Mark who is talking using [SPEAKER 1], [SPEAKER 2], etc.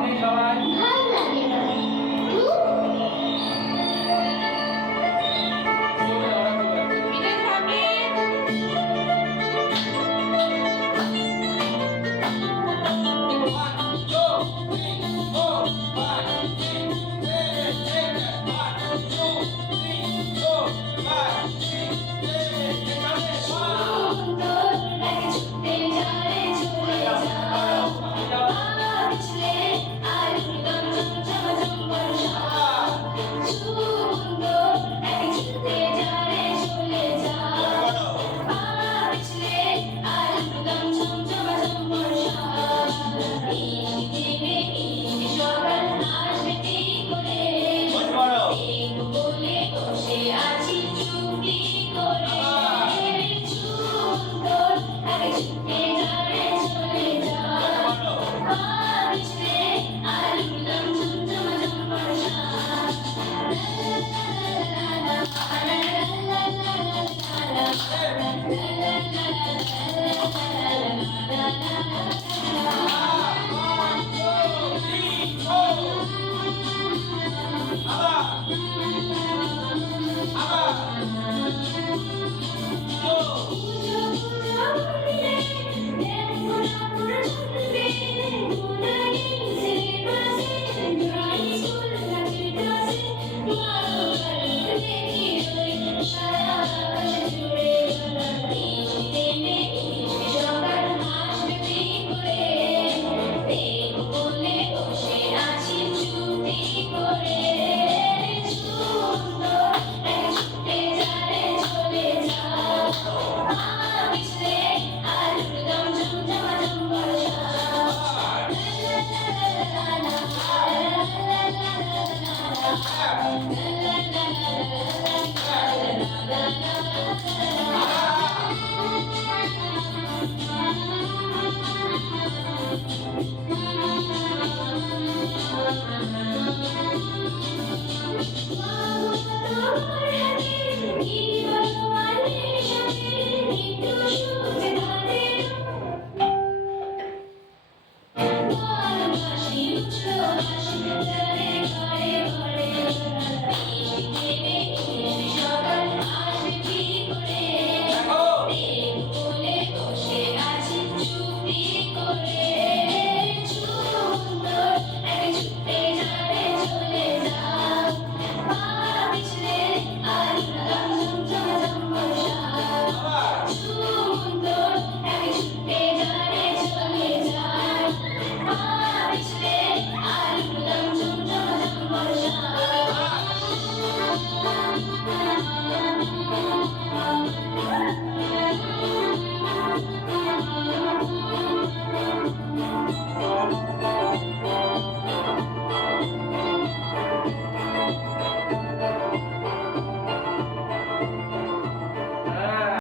[SPEAKER 1] নেই সবাই
[SPEAKER 2] Lord.